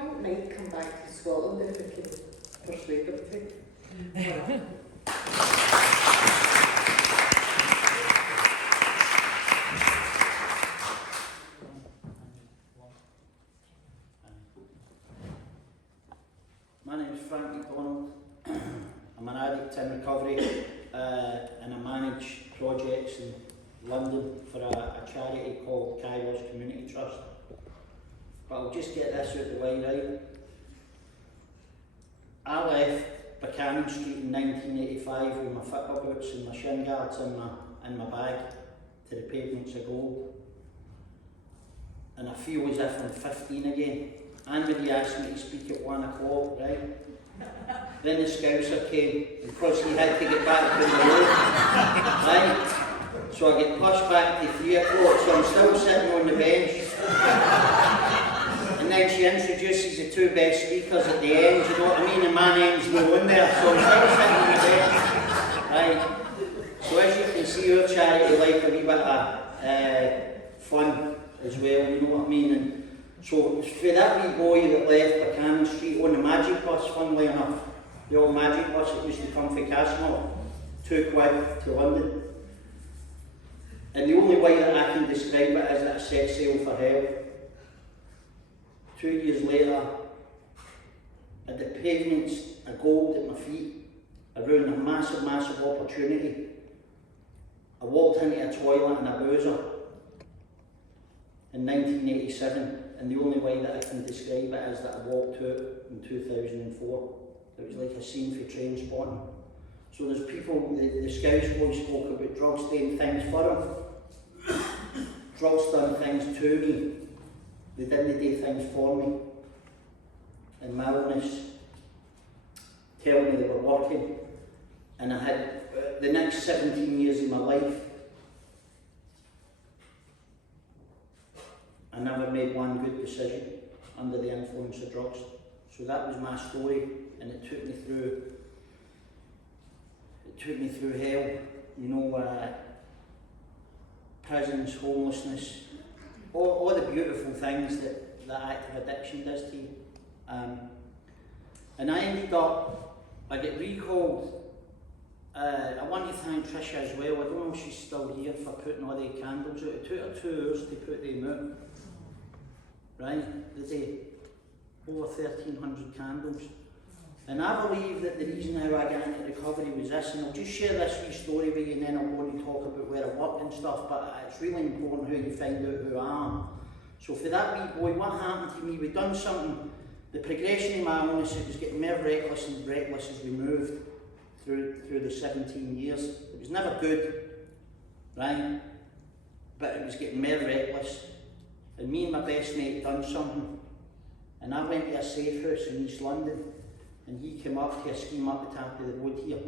Frank might come back to Scotland if we can persuade him to. My name is Frank McDonald. I'm an addict in recovery and I manage projects in London for a charity called Kairos Community Trust. But I'll just get this out the way, right? I left Buchanan Street in 1985 with my football boots and my shin guards in my bag to the pavements of gold. And I feel as if I'm 15 again. Andy asked me to speak at 1 o'clock, right? Then the Scouser came, because he had to get back to the road, right? So I get pushed back to 3 o'clock, so I'm still sitting on the bench. And then she introduces the two best speakers at the end, you know what I mean? And my name's no on there, so I'm still sitting on the bench, right? So as you can see, our charity like a wee bit of fun as well, you know what I mean? And so for that wee boy that left Buchanan Street on the Magic Bus, funnily enough, the old Magic Bus that used to come from Castlemore, £2 to London. And the only way that I can describe it is that I set sail for hell. 2 years later, I had the pavements of gold at my feet, around a massive, massive opportunity. I walked into a toilet in a boozer in 1987, and the only way that I can describe it is that I walked out in 2004. It was like a scene for Train Spotting. So there's people, the Scouts boys spoke about drugs doing things for them. Drugs done things to me. They didn't do things for me. And my illness tell me they were working. And I had the next 17 years of my life, I never made one good decision under the influence of drugs. So that was my story, and it took me through hell, you know, prisons, homelessness, all the beautiful things that active addiction does to you. And I ended up, I get recalled. I want to thank Tricia as well. I don't know if she's still here for putting all the candles out. It took her 2 hours to put them out. Right? There's over 1,300 candles. And I believe that the reason how I got into recovery was this, and I'll just share this wee story with you and then I'll go and talk about where I work and stuff, but it's really important how you find out who I am. So for that wee boy, what happened to me, we'd done something, the progression of my illness, it was getting more reckless and reckless as we moved through the 17 years. It was never good, right? But it was getting more reckless. And me and my best mate had done something. And I went to a safe house in East London, and he came up to a scheme up the top of the road here.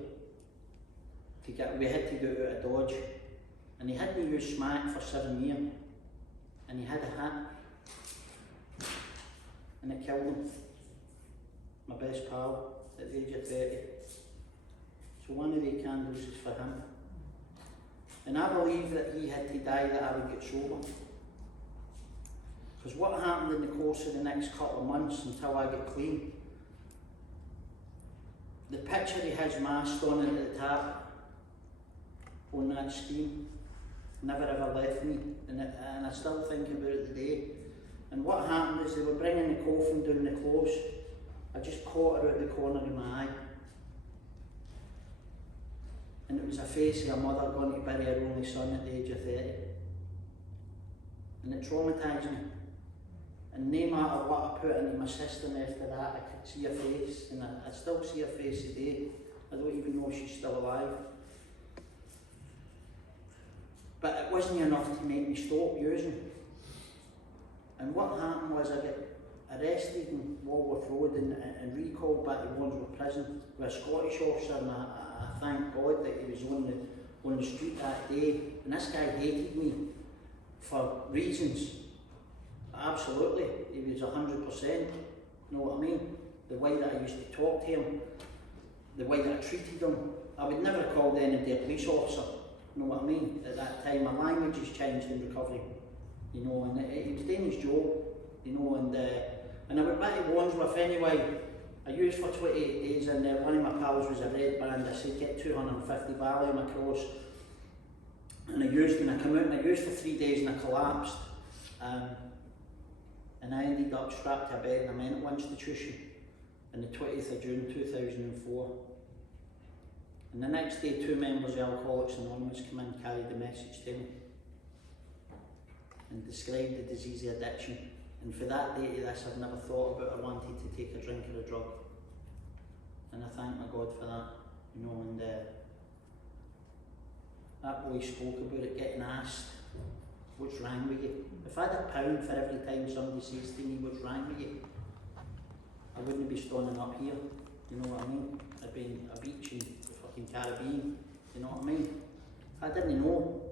We had to go out of Dodge. And he had me use smack for 7 years. And he had a hat. And it killed him. My best pal at the age of 30. So one of the candles is for him. And I believe that he had to die that I would get sober. Because what happened in the course of the next couple of months until I get clean, the picture he has masked on it at the top, on that scheme, never ever left me, and I still think about it today. And what happened is they were bringing the coffin down the close. I just caught her out the corner of my eye. And it was a face of a mother going to bury her only son at the age of 30. And it traumatised me. And no matter what I put into my system after that, I could see her face, and I still see her face today. I don't even know if she's still alive. But it wasn't enough to make me stop using. And what happened was I got arrested in Walworth Road and recalled back to Wandsworth Prison with a Scottish officer, and I thank God that he was on the street that day. And this guy hated me for reasons. Absolutely, he was 100%, you know what I mean? The way that I used to talk to him, the way that I treated him, I would never have called anybody a police officer, you know what I mean? At that time, my language has changed in recovery, you know, and he was doing his job, you know, and And I went back to Wandsworth anyway. I used for 28 days and one of my pals was a red band. I said get 250 Valium across. And I used and I came out and I used for 3 days and I collapsed. And I ended up strapped to a bed in a mental institution on the 20th of June 2004. And the next day 2 members of Alcoholics Anonymous came in and carried the message to me and described the disease of addiction. And for that day to this, I've never thought about I wanted to take a drink or a drug. And I thank my God for that, you know. And that boy spoke about it, getting asked, what's wrong with you? If I had £1 for every time somebody says to me, what's wrong with you? I wouldn't be standing up here, you know what I mean? I'd be in a beach in the fucking Caribbean, you know what I mean? I didn't know.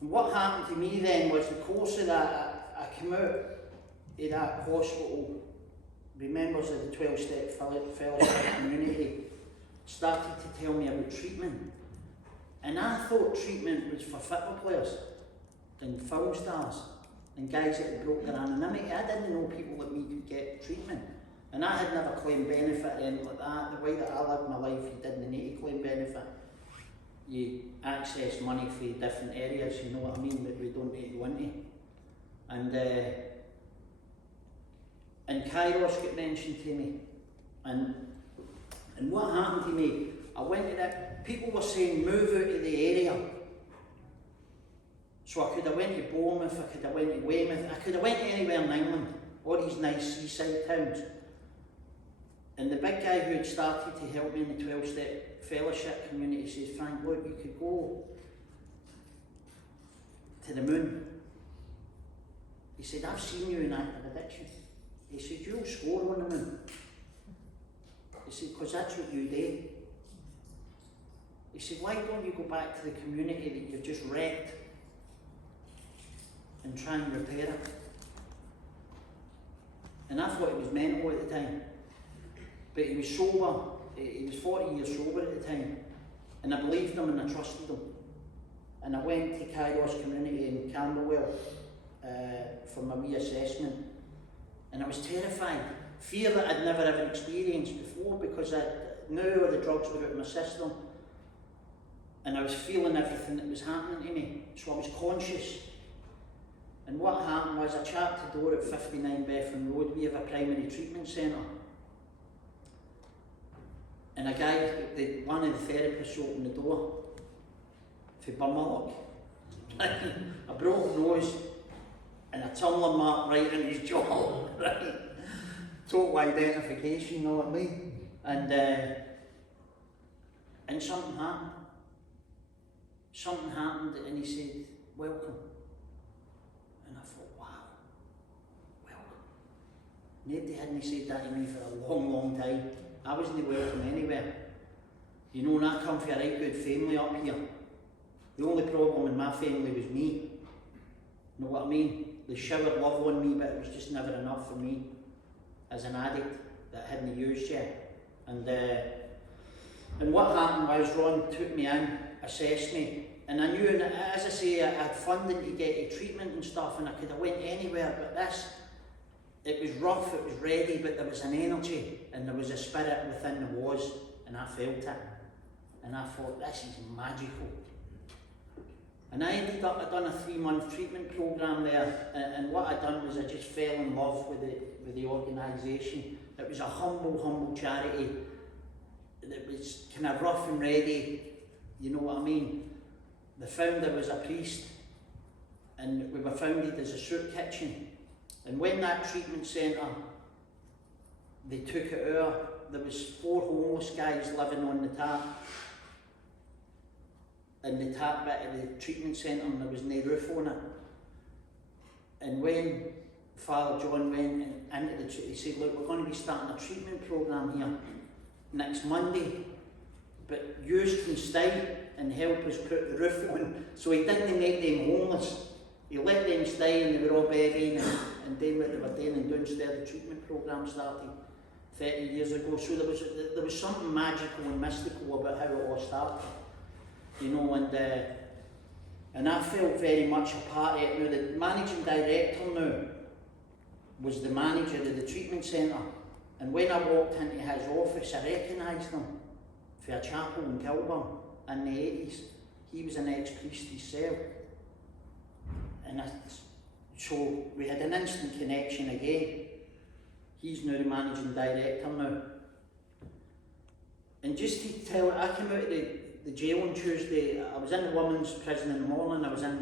And what happened to me then was the course of that, I came out of that hospital, the members of the 12-step fellowship community started to tell me about treatment. And I thought treatment was for football players and film stars and guys that had broke their anonymity. I didn't know people like me could get treatment. And I had never claimed benefit or anything like that. The way that I lived my life, you didn't need to claim benefit. You access money for different areas, you know what I mean, that we don't need to go into. And Kairos got mentioned to me. And what happened to me, I went to that, people were saying move out of the area. So I could have went to Bournemouth, I could have went to Weymouth, I could have went anywhere in England, all these nice seaside towns. And the big guy who had started to help me in the 12-step fellowship community says, Frank, look, you could go to the moon. He said, I've seen you in active addiction. He said, you'll score on the moon. He said, because that's what you do. He said, why don't you go back to the community that you've just wrecked and try and repair it? And I thought he was mental at the time. But he was sober, he was 40 years sober at the time. And I believed him and I trusted him. And I went to Kairos community in Camberwell for my reassessment. And I was terrified. Fear that I'd never ever experienced before, because I knew all the drugs were out of my system. And I was feeling everything that was happening to me. So I was conscious. And what happened was I chapped the door at 59 Bethlem Road. We have a primary treatment centre. And a guy, one of the therapists opened the door for Burmalock. A broken nose and a tumbler mark right in his jaw. Right? Total identification, you know what I mean? And something happened. Something happened and he said, welcome. And I thought, wow, welcome. Nobody hadn't said that to me for a long, long time. I wasn't welcome anywhere. You know, and I come from a right good family up here. The only problem in my family was me. You know what I mean? They showered love on me, but it was just never enough for me as an addict that I hadn't used yet. And what happened was Ron took me in, assessed me, and I knew, and as I say, I had funding to get to treatment and stuff, and I could have went anywhere, but this, it was rough, it was ready, but there was an energy and there was a spirit within the walls, and I felt it. And I thought, this is magical. And I ended up, I'd done a 3-month treatment programme there, and what I'd done was I just fell in love with the organisation. It was a humble charity that was kind of rough and ready, you know what I mean? The founder was a priest, and we were founded as a soup kitchen. And when that treatment centre, they took it out, there was 4 homeless guys living on the tap, in the tap bit of the treatment centre, and there was no roof on it. And when Father John went into the he said, look, we're going to be starting a treatment programme here next Monday, but yous can stay and help us put the roof on. So he didn't make them homeless. He let them stay, and they were all begging and doing what they were doing, and downstairs the treatment programme started 30 years ago. So there was something magical and mystical about how it all started, you know, and I felt very much a part of it. Now the managing director now was the manager of the treatment centre, and when I walked into his office I recognised him for a chapel in Kilburn in the 80s. He was an ex-priest himself. And so we had an instant connection again. He's now the managing director now. And just to tell, I came out of the jail on Tuesday. I was in the women's prison in the morning, I was in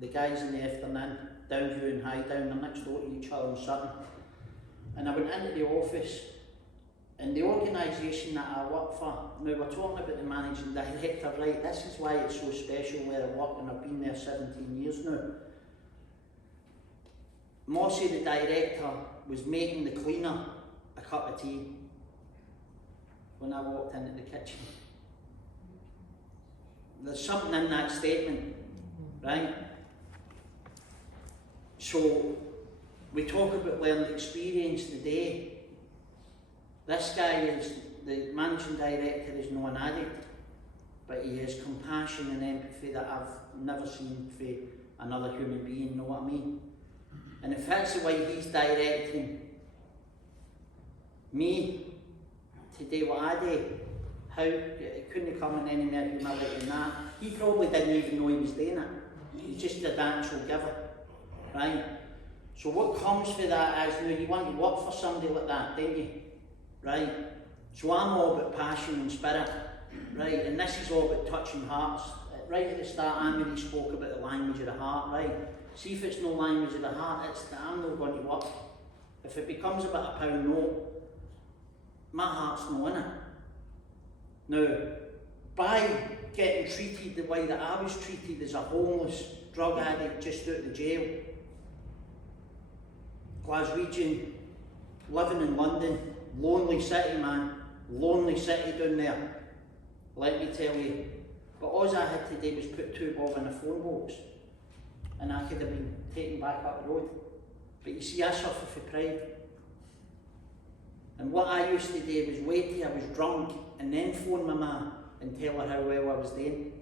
the guys in the afternoon, Downview and Highdown, they're next door to each other in Sutton. And I went into the office, and the organisation that I work for, now we're talking about the managing director, right, this is why it's so special where I work, and I've been there 17 years now. Mossy, the director, was making the cleaner a cup of tea when I walked into the kitchen. There's something in that statement, right? So, we talk about learned experience today. This guy is, the managing director is not an addict, but he has compassion and empathy that I've never seen for another human being, you know what I mean? And if that's the way he's directing me to do what I do, how it couldn't have come in any more humility than that. He probably didn't even know he was doing it. He's just a natural giver, right? So what comes for that is, you know, you want to work for somebody like that, don't you? Right? So I'm all about passion and spirit, right? And this is all about touching hearts. Right at the start, Anne-Marie spoke about the language of the heart, right? See if it's no language of the heart, it's that I'm not going to work. If it becomes about a pound note, my heart's not in it. Now, by getting treated the way that I was treated as a homeless drug addict just out of the jail, Glaswegian, living in London, lonely city, man, lonely city down there, let me tell you. But all I had to do was put 2 bob in a phone box, and I could have been taken back up the road. But you see, I suffer for pride. And what I used to do was wait till I was drunk and then phone my ma and tell her how well I was doing.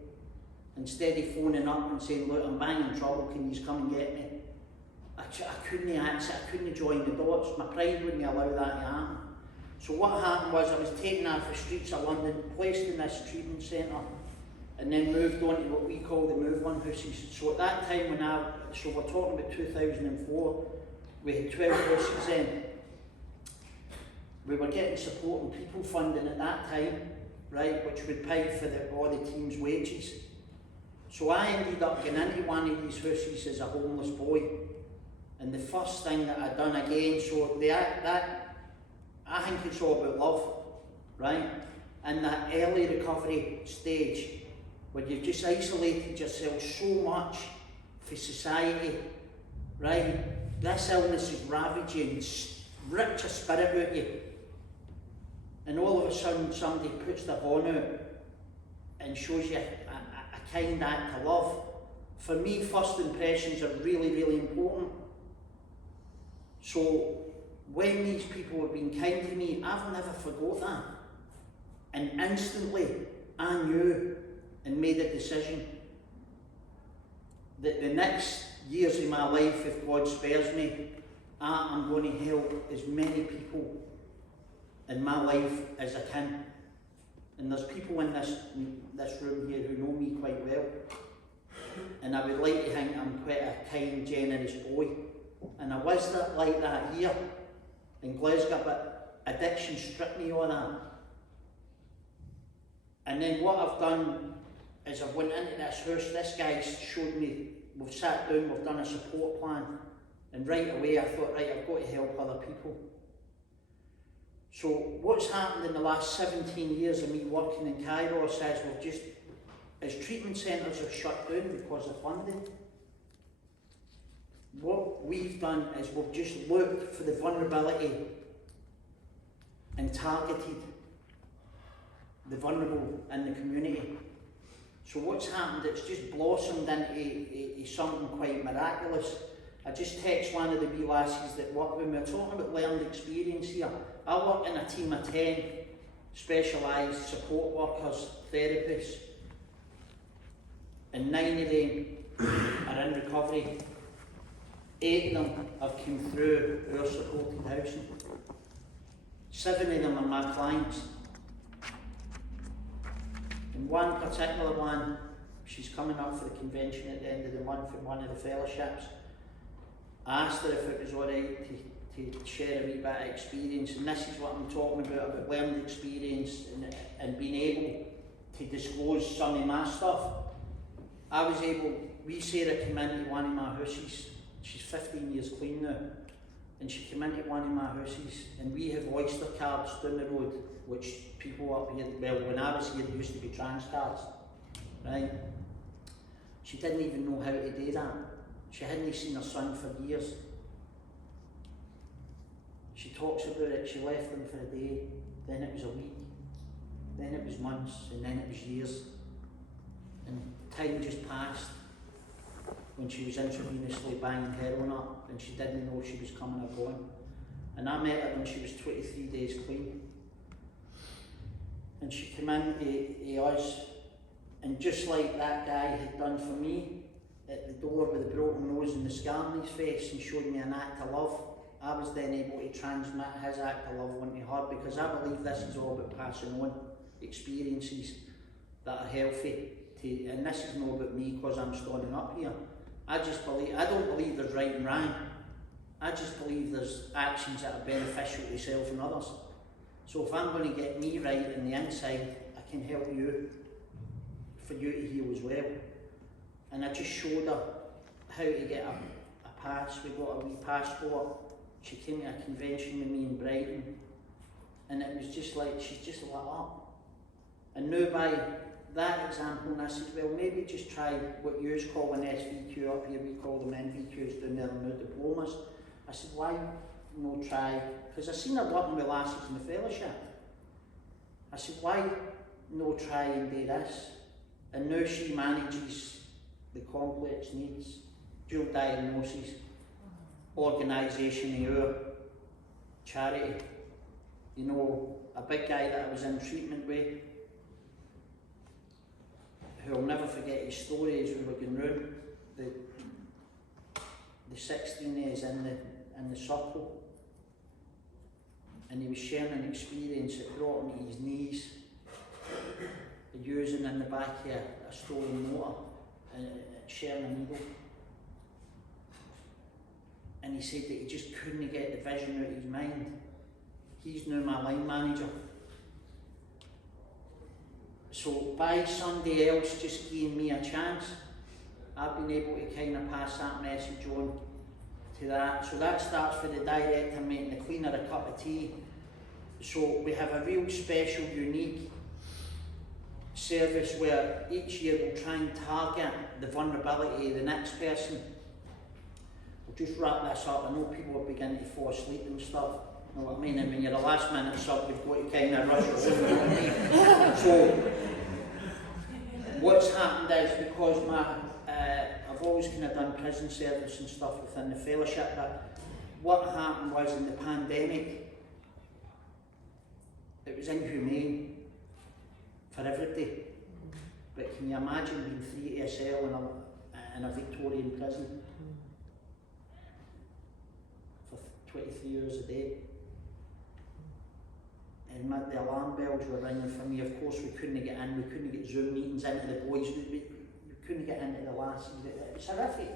Instead of phoning up and saying, look, I'm bang in trouble, can you come and get me? I couldn't answer, I couldn't join the dots. My pride wouldn't allow that to happen. So what happened was I was taken off the streets of London, placed in this treatment centre, and then moved on to what we call the Move One houses. So at that time so we're talking about 2004, we had 12 houses then. We were getting support and people funding at that time, right, which would pay for all the team's wages. So I ended up getting into one of these houses as a homeless boy. And the first thing that I'd done again, so I think it's all about love, right? And that early recovery stage, where you've just isolated yourself so much for society, right? This illness is ravaging, rips your spirit out of you. And all of a sudden somebody puts their horn out and shows you a kind act of love. For me, first impressions are really, really important. So when these people have been kind to me, I've never forgot that. And instantly I knew and made a decision that the next years of my life, if God spares me, I'm going to help as many people in my life as I can. And there's people in this room here who know me quite well, and I would like to think I'm quite a kind, generous boy, and I was like that here in Glasgow, but addiction stripped me of that. And then what I've done is I've went into this house, this guy showed me, we've sat down, we've done a support plan, and right away I thought, right, I've got to help other people. So what's happened in the last 17 years of me working in Kairos is we've just, as treatment centres have shut down because of funding, what we've done is we've just looked for the vulnerability and targeted the vulnerable in the community. So what's happened, it's just blossomed into something quite miraculous. I just text one of the wee lassies that work with me. We're talking about learned experience here. I work in a team of 10 specialised support workers, therapists, and 9 of them are in recovery. 8 of them have come through our supported housing. 7 of them are my clients. And one particular one, she's coming up for the convention at the end of the month in one of the fellowships. I asked her if it was alright to share a wee bit of experience, and this is what I'm talking about learned experience and being able to disclose some of my stuff. I was able, Sarah came into one of my houses, she's 15 years clean now, and she came into one of my houses, and we have Oyster cards down the road, which people up here, well, when I was here, there used to be trans cards, right? She didn't even know how to do that. She hadn't seen her son for years. She talks about it, she left them for a day, then it was a week, then it was months, and then it was years. And time just passed when she was intravenously banging heroin up and she didn't know if she was coming or going. And I met her when she was 23 days clean. And she came in to us, and just like that guy had done for me at the door with the broken nose and the scar on his face and showed me an act of love, I was then able to transmit his act of love onto her, because I believe this is all about passing on experiences that are healthy. And this is not about me because I'm standing up here. I don't believe there's right and wrong. I just believe there's actions that are beneficial to yourself and others. So if I'm going to get me right on the inside, I can help you, for you to heal as well. And I just showed her how to get a pass. We got a wee passport. She came to a convention with me in Brighton, and it was just like, she's just lit up. And now by that example, and I said, well, maybe just try what you call an SVQ up here, we call them NVQs down there, no diplomas. I said, why no try? Because I seen her working with lasses in the fellowship. I said, why no try and do this? And now she manages the complex needs, dual diagnosis, organisation of our charity. You know, a big guy that I was in treatment with, who I'll never forget his story, is we were going round the 16 days in the circle, and he was sharing an experience that brought him to his knees, using in the back of a stolen motor, and sharing a needle. And he said that he just couldn't get the vision out of his mind. He's now my line manager. So by somebody else just giving me a chance, I've been able to kind of pass that message on to that. So that starts for the director making the cleaner a cup of tea. So we have a real special, unique service where each year we'll try and target the vulnerability of the next person. We'll just wrap this up. I know people are beginning to fall asleep and stuff. You know what I mean? And when you're a last minute sub, you've got to kind of rush it over, you know what I mean? So what's happened is, because I've always kind of done prison service and stuff within the fellowship, but what happened was in the pandemic, it was inhumane for everybody. But can you imagine being 3 to a cell in a Victorian prison for 23 hours a day? And the alarm bells were ringing for me. Of course we couldn't get in, we couldn't get Zoom meetings into the boys, we couldn't get into the lassies. It was horrific.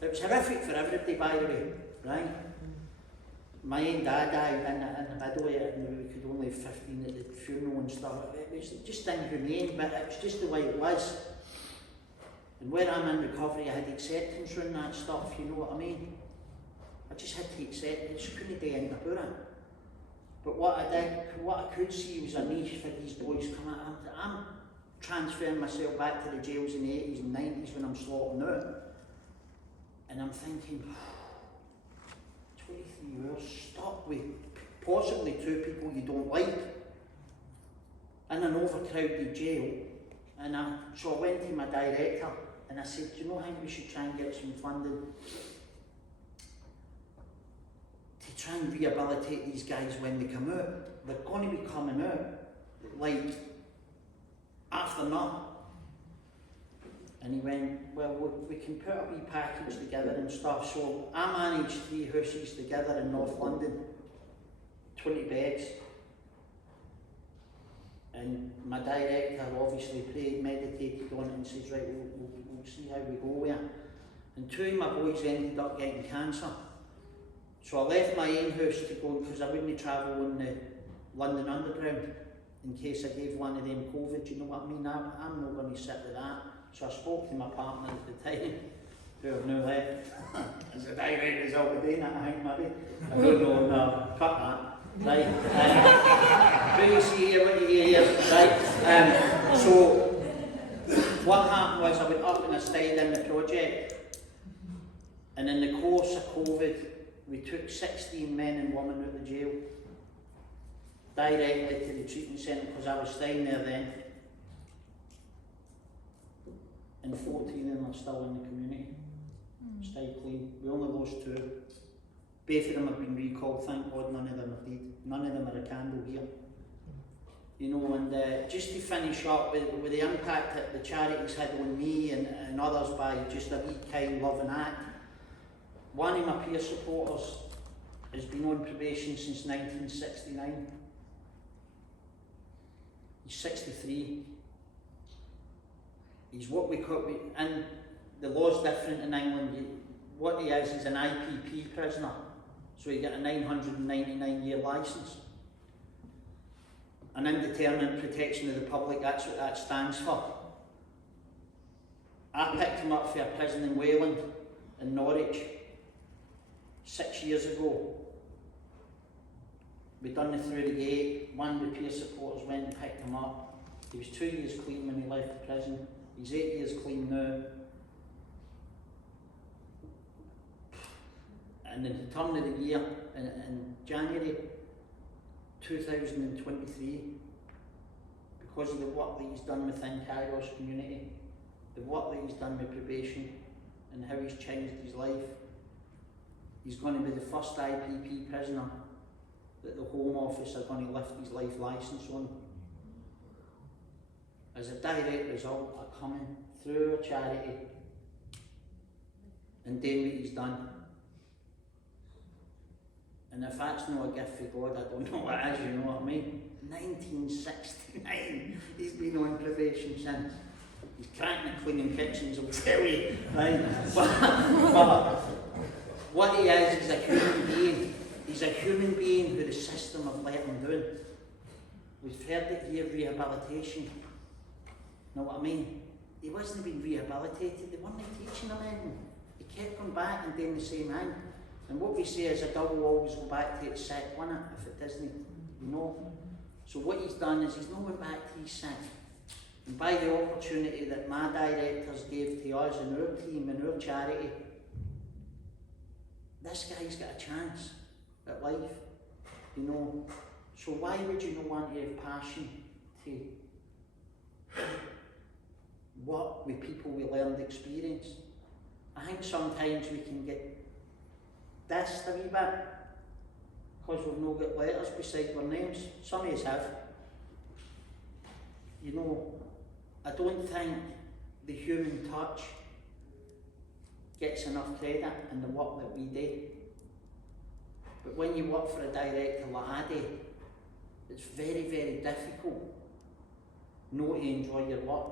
It was horrific for everybody, by the way, right? My own dad died in the middle of it, and we could only have 15 at the funeral and stuff. It was just inhumane, but it was just the way it was. And where I'm in recovery, I had acceptance around that stuff, you know what I mean? I just had to accept it, just couldn't do anything about it. But what I could see was a niche for these boys coming out. I'm transferring myself back to the jails in the 80s and 90s when I'm slotting out. And I'm thinking, 23 hours stuck with possibly 2 people you don't like in an overcrowded jail. And so I went to my director and I said, do you know, I think we should try and get some funding to try and rehabilitate these guys when they come out. They're going to be coming out like after nothing. And he went, well, we can put a wee package together and stuff. So I managed 3 houses together in North London, 20 beds. And my director obviously prayed, meditated on it and says, right, we'll see how we go with it. And 2 of my boys ended up getting cancer. So I left my own house to go, because I wouldn't travel on the London Underground in case I gave one of them COVID, you know what I mean? I'm not going to sit with that. So I spoke to my partner at the time, who I've now left. I said, I reckon it's all doing that, I think, maybe. I don't know, no, cut that. Right, who you see here, what you hear here, right? So what happened was I went up and I stayed in the project, and in the course of COVID we took 16 men and women out of jail directly to the treatment centre, because I was staying there then, and 14 of them are still in the community, stay clean. We only lost 2. Both of them have been recalled, thank God none of them have died. None of them are a candle here. You know, and just to finish up with the impact that the charities had on me and others by just a wee kind loving act. One of my peer supporters has been on probation since 1969. He's 63. He's what we call, and the law's different in England. What he is an IPP prisoner. So you get a 999-year licence. An indeterminate protection of the public, that's what that stands for. I picked him up for a prison in Wayland, in Norwich, 6 years ago. We done it through the gate. One of the peer supporters went and picked him up. He was 2 years clean when he left the prison. He's 8 years clean now. And in the turn of the year, in January 2023, because of the work that he's done within Kairos community, the work that he's done with probation and how he's changed his life, he's going to be the first IPP prisoner that the Home Office are going to lift his life licence on. As a direct result of coming through a charity and doing what he's done. And if that's not a gift from God, I don't know what is, you know what I mean? 1969, he's been on probation since. He's cracking and cleaning kitchens, I'll tell you, right? But what he is, he's a human being. He's a human being who the system have let him down. We've heard it here, rehabilitation. Know what I mean? He wasn't being rehabilitated, they weren't teaching him anything. He kept going back and doing the same thing. And what we say is a dog will always go back to its sick, won't it, if it doesn't, you know. So what he's done is he's not went back to his sick. And by the opportunity that my directors gave to us and our team and our charity, this guy's got a chance at life, you know. So why would you not want to have passion to work with people with learned experience? I think sometimes we can get dissed a wee bit because we've not got letters beside our names. Some of us have. You know, I don't think the human touch gets enough credit in the work that we do. But when you work for a director like I do, it's very, very difficult not to enjoy your work.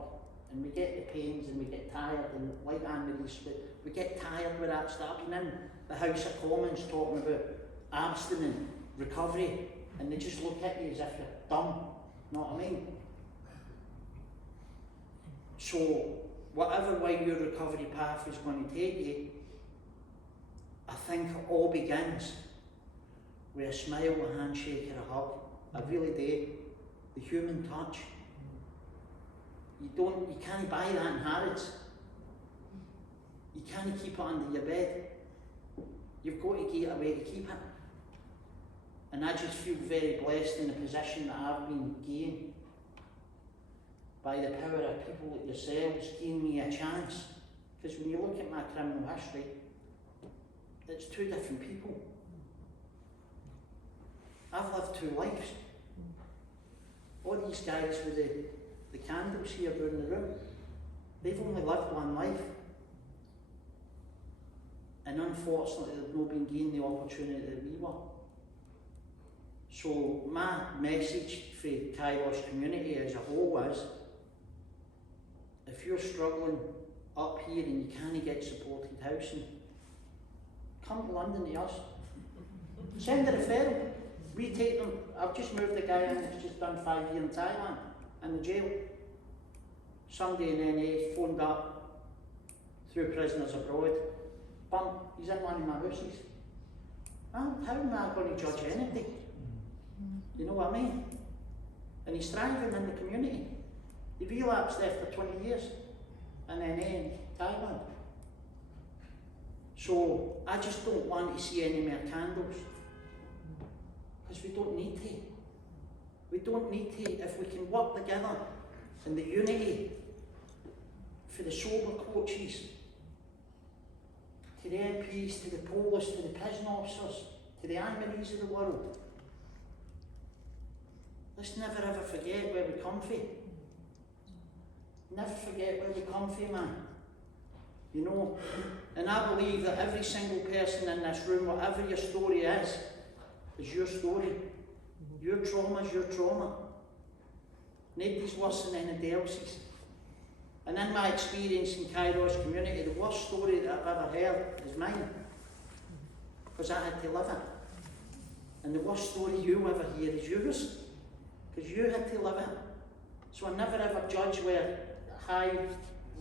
And we get the pains and we get tired, and like Anne-Marie said, we get tired with that stuff. I've been in the House of Commons talking about abstinence, recovery, and they just look at you as if you're dumb, you know what I mean? So, whatever way your recovery path is going to take you, I think it all begins with a smile, a handshake, or a hug. I really do. The human touch. You can't buy that in Harrods. You can't keep it under your bed. You've got to get away to keep it. And I just feel very blessed in the position that I've been given by the power of people like yourselves giving me a chance. Because when you look at my criminal history, it's 2 different people. I've lived 2 lives. All these guys with the candles here down the room, They've only lived one life. And unfortunately, they've not been given the opportunity that we were. So my message for the Kairos community as a whole is, if you're struggling up here and you can't get supported housing, come to London to us. Send a referral. We take them. I've just moved a guy in that's just done 5 years in Thailand, in the jail. Somebody in NA phoned up through Prisoners Abroad. Bum, he's in one of my houses. How am I going to judge anybody? You know what I mean? And he's thriving in the community. He relapsed after 20 years in NA in Thailand. So I just don't want to see any more candles. Because we don't need to. We don't need to. If we can work together in the unity for the sober coaches, to the MPs, to the police, to the prison officers, to the Anne-Maries of the world, let's never ever forget where we come from. Never forget where we come from, man. You know, and I believe that every single person in this room, whatever your story is your story. Your trauma is your trauma. Nobody's worse than anybody else's. And in my experience in Kairos community, the worst story that I've ever heard is mine. Because I had to live it. And the worst story you ever hear is yours. Because you had to live it. So I never ever judge where high,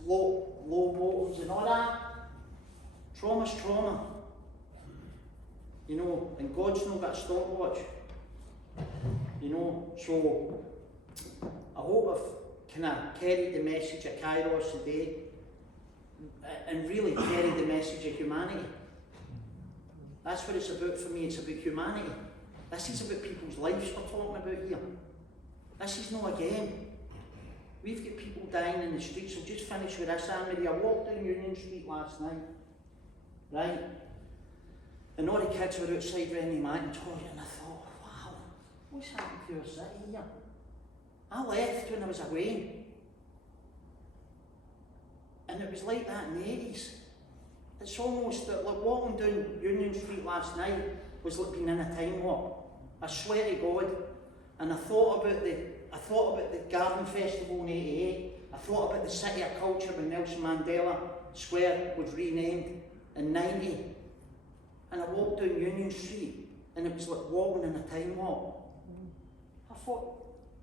low bottoms and all that. Trauma's trauma. You know, and God's not got a stopwatch. You know, so I hope I've kind of carried the message of Kairos today and really carried the message of humanity. That's what it's about for me, it's about humanity. This is about people's lives we're talking about here. This is not a game. We've got people dying in the streets. I'll just finish with this, Anne-Marie. I walked down Union Street last night, right? And all the kids were outside Rennie Mackintosh, and I thought, wow, what's happened to our city here? I left when I was away. And it was like that in the 80s. It's almost like walking down Union Street last night was like being in a time warp. I swear to God. And I thought about the Garden Festival in 88. I thought about the City of Culture when Nelson Mandela Square was renamed in 90. And I walked down Union Street and it was like walking in a time warp. I thought,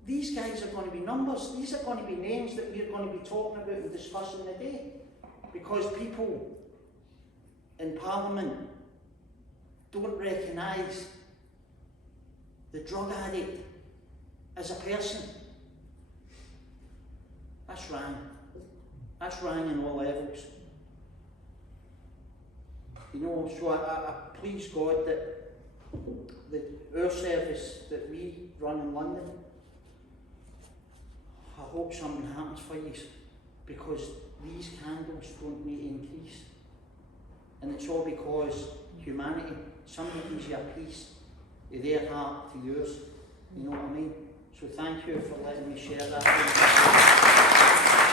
these guys are going to be numbers. These are going to be names that we're going to be talking about and discussing today. Because people in Parliament don't recognise the drug addict as a person. That's wrong. That's wrong on all levels. You know, so I please God that our service that we run in London, I hope something happens for you, because these candles don't need to increase. And it's all because humanity, somebody gives you a piece of their heart to yours. You know what I mean? So thank you for letting me share that.